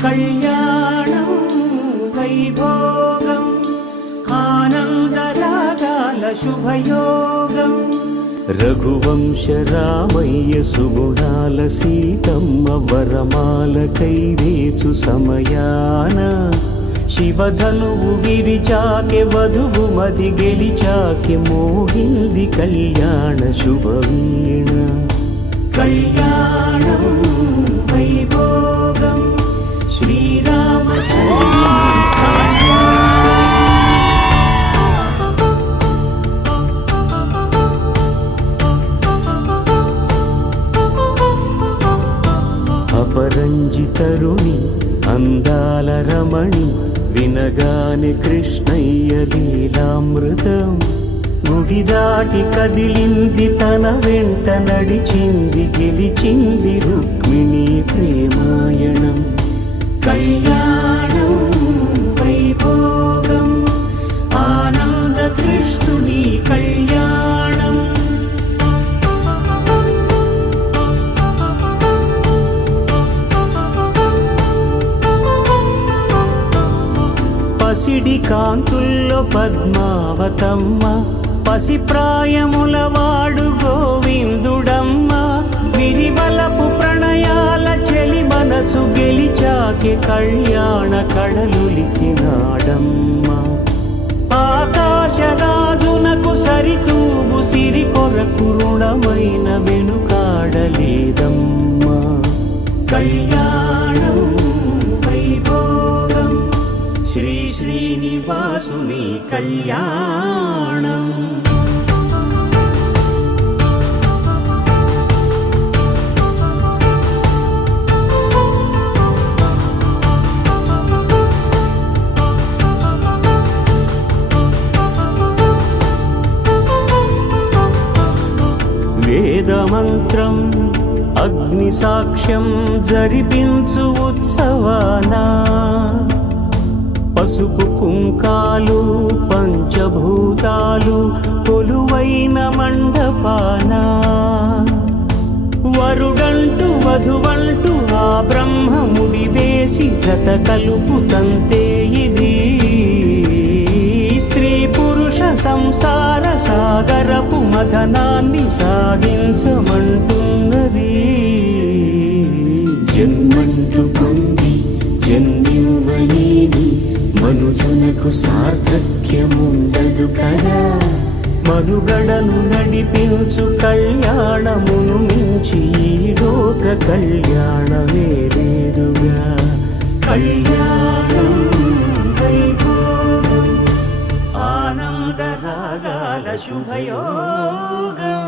కళ్యాణం వైభోగం ఆనందరాగాల శుభయోగం రఘువంశ రామయ్య సుగుణాల సీతమ్మ వరమాల కైవేచు సమయాన శివధనువు విరిచాకె వధువు మది గెలిచాకె మోగింది కళ్యాణ శుభవీణ కళ్యాణం వైభోగం శ్రీరామచంద్ర అపరంజి తరుణి అందాల రమణి వినగానే కృష్ణయ్య లీలామృతం గుడి దాటి కదిలింది తన వెంట నడిచింది గెలిచింది రుక్మిణి ప్రేమాయణం కళ్యాణం వైభోగం ఆనంద కృష్ణుని కళ్యాణం పసిడి కాంతుల్లో పద్మావతమ్మ పసిప్రాయముల వాడు గోవిందుడమ్మ విరివలపు ప్రణయాల చెలి మనసు గెలిచాకె కళ్యాణ కళలులికినాడమ్మ ఆకాశరాజునకు సరితూగు సిరి కొరకు రుణమైన వెనుకాడలేదమ్మా కళ్యాణం వైభోగం శ్రీ శ్రీనివాసుని కళ్యాణం వేదమంత్రం అగ్ని సాక్ష్యం జరిపించు ఉత్సవానా పసుపు కుంకాలు పంచభూతాలు కొలువైన మండపాన వరుడంటూ వధువంటూ ఆ బ్రహ్మముడి వేసి జత కలుపుతంతే ఇది స్త్రీ పురుష సంసార సాగరపు మథనాన్ని సాగించమంటున్నది జన్మంటూ పొంది జన్మివ్వలేని మనుజునకు సార్థక్యముండదు కదా మనుగడను నడిపించు కళ్యాణమును మించి ఈ లోక కళ్యాణమే లేదుగా కళ్యాణం వైభోగం ఆనందరాగాల శుభయోగం